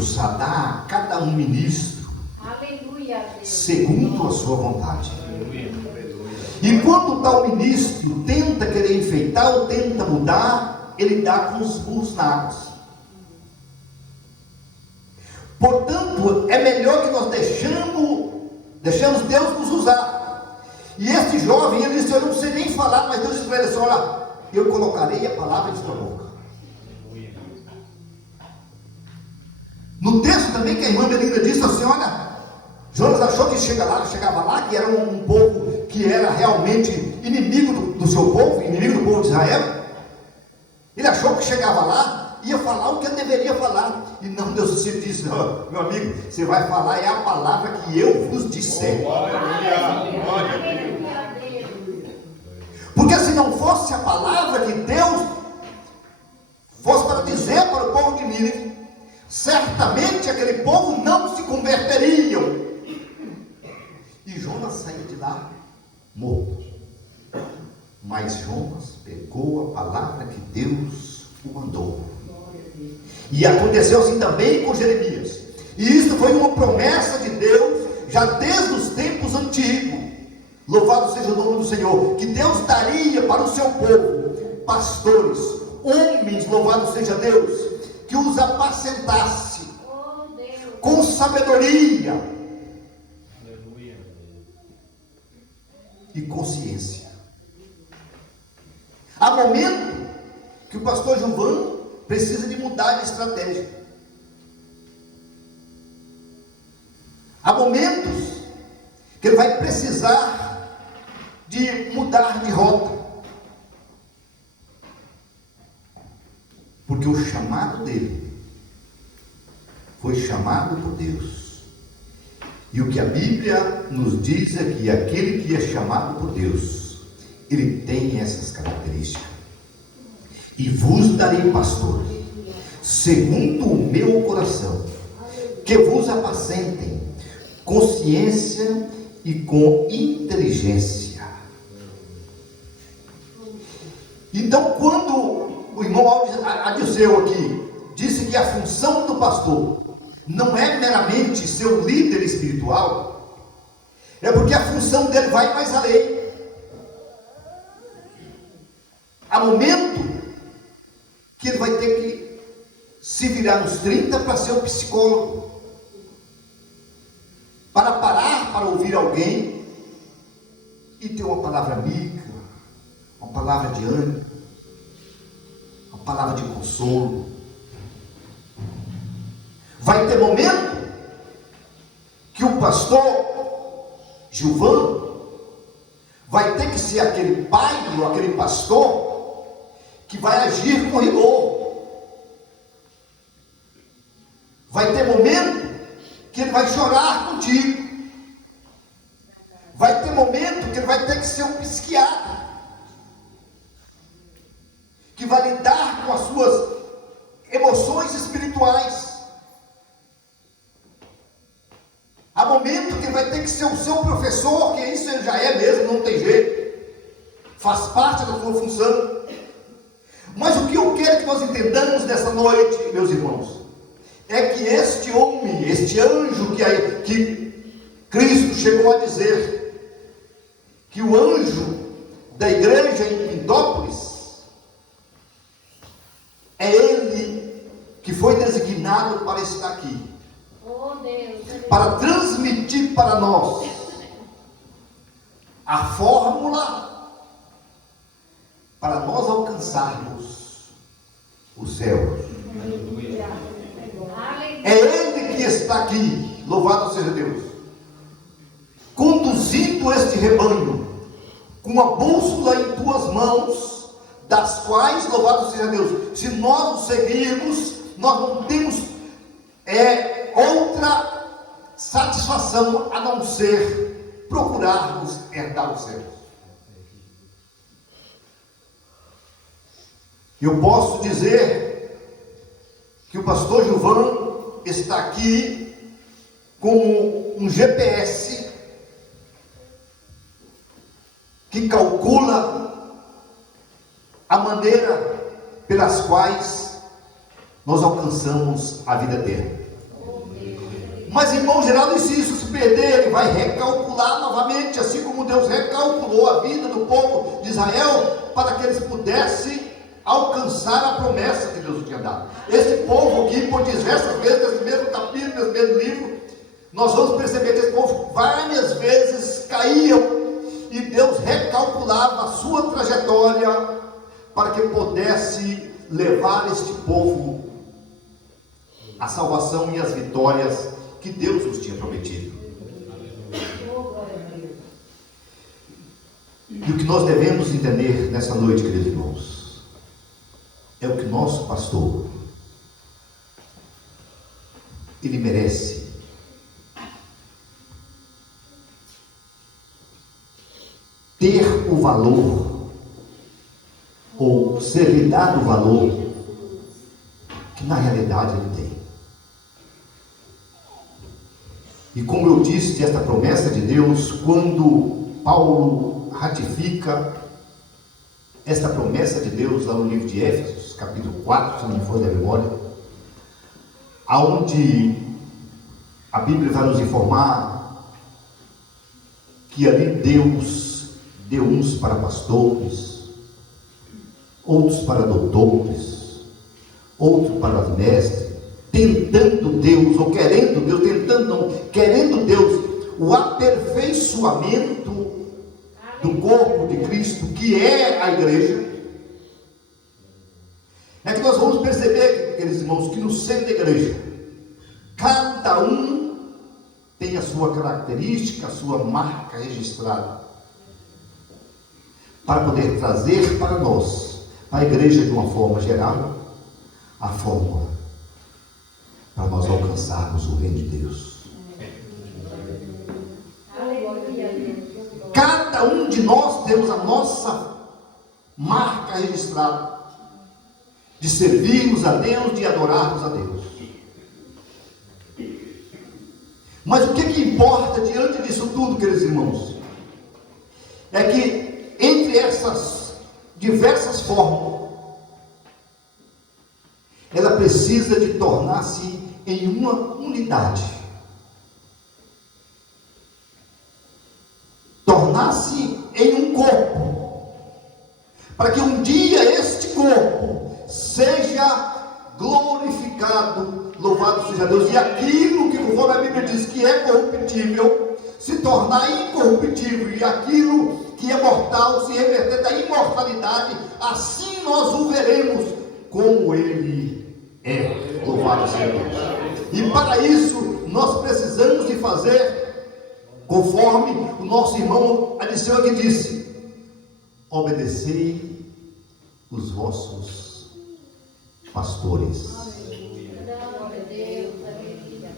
Deus a dar a cada um ministro, Aleluia, Deus. segundo a sua vontade. E quando tal ministro tenta querer enfeitar ou tenta mudar, ele dá com os burros na água. Portanto, é melhor que nós deixemos Deus nos usar. E este jovem, ele disse: eu não sei nem falar, mas Deus disse para ele assim: olha, eu colocarei a palavra em sua boca. No texto também que a irmã Belinda disse assim: olha, Jonas achou que chegava lá, que era um povo que era realmente inimigo do seu povo, inimigo do povo de Israel. Ele achou que chegava lá, ia falar o que ele deveria falar. E não, Deus se disse: oh, meu amigo, você vai falar é a palavra que eu vos disser. Porque se não fosse a palavra que Deus fosse para dizer para o povo de Nínive, certamente aquele povo não se converteriam. E Jonas saiu de lá morto. Mas Jonas pegou a palavra que Deus o mandou. E aconteceu assim também com Jeremias. E isso foi uma promessa de Deus já desde os tempos antigos. Louvado seja o nome do Senhor. Que Deus daria para o seu povo pastores, homens, louvado seja Deus, que os apacentasse com sabedoria e consciência. Há momento que o pastor Gilvan precisa de mudar de estratégia. Há momentos que ele vai precisar de mudar de rota, porque o chamado dele foi chamado por Deus. E o que a Bíblia nos diz é que aquele que é chamado por Deus, ele tem essas características. E vos darei pastor, segundo o meu coração, que vos apacentem com ciência e com inteligência. Então, quando o irmão Adilceu aqui disse que a função do pastor não é meramente ser um líder espiritual, é porque a função dele vai mais além. Há momento que ele vai ter que se virar nos 30 para ser um psicólogo, para parar para ouvir alguém e ter uma palavra amiga, uma palavra de ânimo, uma palavra de consolo. Vai ter momento que o pastor Gilvan vai ter que ser aquele pai ou aquele pastor que vai agir com rigor. Vai ter momento que ele vai chorar contigo. Vai ter momento que ele vai ter que ser um psiquiatra, que vai lidar com as suas emoções espirituais. Há momento que ele vai ter que ser o seu professor, que isso ele já é mesmo, não tem jeito, faz parte da sua função. Mas o que eu quero que nós entendamos nessa noite, meus irmãos, é que este homem, este anjo que Cristo chegou a dizer, que o anjo da igreja em Pintópolis, é ele que foi designado para estar aqui, para transmitir para nós a fórmula para nós alcançarmos o céu. É ele que está aqui, louvado seja Deus, conduzindo este rebanho com uma bússola em tuas mãos, das quais, louvado seja Deus, se nós o seguirmos, nós não temos outra satisfação a não ser procurarmos herdar os céus. Eu posso dizer que o pastor Gilvan está aqui como um GPS que calcula a maneira pelas quais nós alcançamos a vida eterna. Mas, irmão Geraldo, e se isso se perder, ele vai recalcular novamente, assim como Deus recalculou a vida do povo de Israel, para que eles pudessem alcançar a promessa que Deus tinha dado. Esse povo aqui, por diversas vezes, nesse mesmo capítulo, nesse mesmo livro, nós vamos perceber que esse povo várias vezes caíam, e Deus recalculava a sua trajetória, para que pudesse levar este povo à salvação e às vitórias que Deus os tinha prometido. E o que nós devemos entender nessa noite, queridos irmãos, é o que nosso pastor, ele merece ter o valor, ou ser lhe dado o valor que na realidade ele tem. E como eu disse, esta promessa de Deus, quando Paulo ratifica esta promessa de Deus lá no livro de Éfesos, capítulo 4, se não me for da memória, aonde a Bíblia vai nos informar que ali Deus deu uns para pastores, outros para doutores, outros para mestres, tentando Deus, ou querendo Deus, tentando não, querendo Deus, o aperfeiçoamento do corpo de Cristo, que é a igreja. É que nós vamos perceber, queridos irmãos, que no seio da igreja, cada um tem a sua característica, a sua marca registrada, para poder trazer para nós, para a igreja de uma forma geral, a fórmula para nós alcançarmos o reino de Deus. Cada um de nós temos a nossa marca registrada de servirmos a Deus, de adorarmos a Deus. Mas o que importa diante disso tudo, queridos irmãos, é que entre essas diversas formas, ela precisa de tornar-se em uma unidade. Tornar-se em um corpo, para que um dia este corpo seja glorificado, louvado seja Deus, e aquilo que, conforme a Bíblia diz que é corruptível, se tornar incorruptível, e aquilo que é mortal se reverter da imortalidade, assim nós o veremos como ele é, louvado seja Deus. E para isso nós precisamos de fazer conforme o nosso irmão Adiceu aqui disse: obedecei os vossos pastores,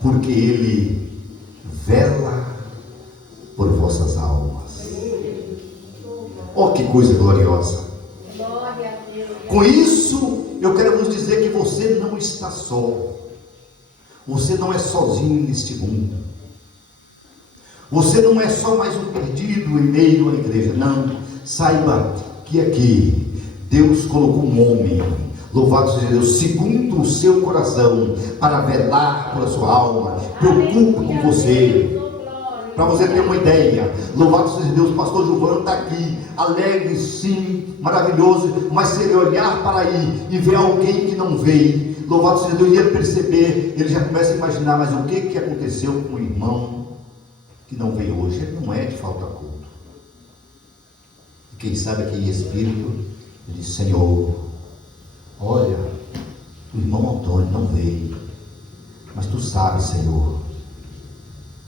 porque ele vela por vossas almas. Oh, que coisa gloriosa! Com isso eu quero vos dizer que você não está só, você não é sozinho neste mundo, você não é só mais um perdido em meio à igreja. Não, saiba que aqui Deus colocou um homem, louvado seja Deus, segundo o seu coração, para velar pela sua alma. Preocupe com você. Para você ter uma ideia, louvado seja Deus, o pastor Giovanni está aqui, alegre sim, maravilhoso, mas se ele olhar para aí e ver alguém que não veio, louvado seja Deus, ele ia perceber, ele já começa a imaginar, mas o que aconteceu com o irmão que não veio hoje? Ele não é de falta culto. E quem sabe aqui em espírito, ele diz: Senhor, olha, o irmão Antônio não veio, mas tu sabes, Senhor,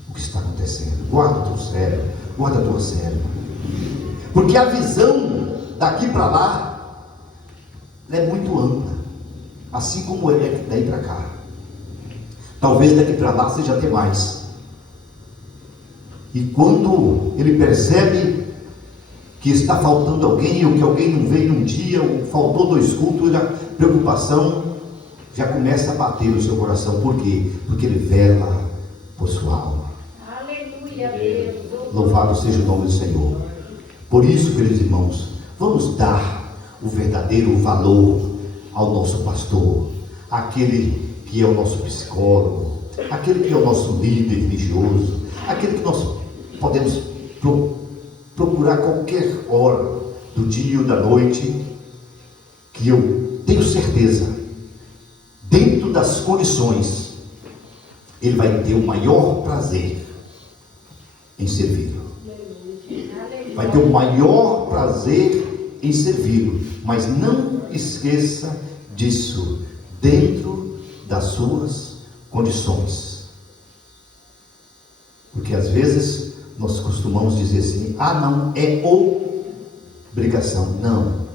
o que está acontecendo. Guarda o teu cérebro, guarda a tua cérebro, porque a visão daqui para lá é muito ampla, assim como é daí para cá. Talvez daqui para lá seja até mais. E quando ele percebe que está faltando alguém, ou que alguém não veio um dia, ou faltou 2 cultos, a preocupação já começa a bater no seu coração. Por quê? Porque ele vela por sua alma. Aleluia, Deus. Louvado seja o nome do Senhor. Por isso, queridos irmãos, vamos dar o verdadeiro valor ao nosso pastor, aquele que é o nosso psicólogo, aquele que é o nosso líder religioso, aquele que nós podemos procurar qualquer hora do dia ou da noite, que eu tenho certeza, dentro das condições, ele vai ter o maior prazer em servi-lo. Vai ter o maior prazer em servi-lo, mas não esqueça disso, dentro das suas condições. Porque às vezes nós costumamos dizer assim: ah, não, é obrigação. Não.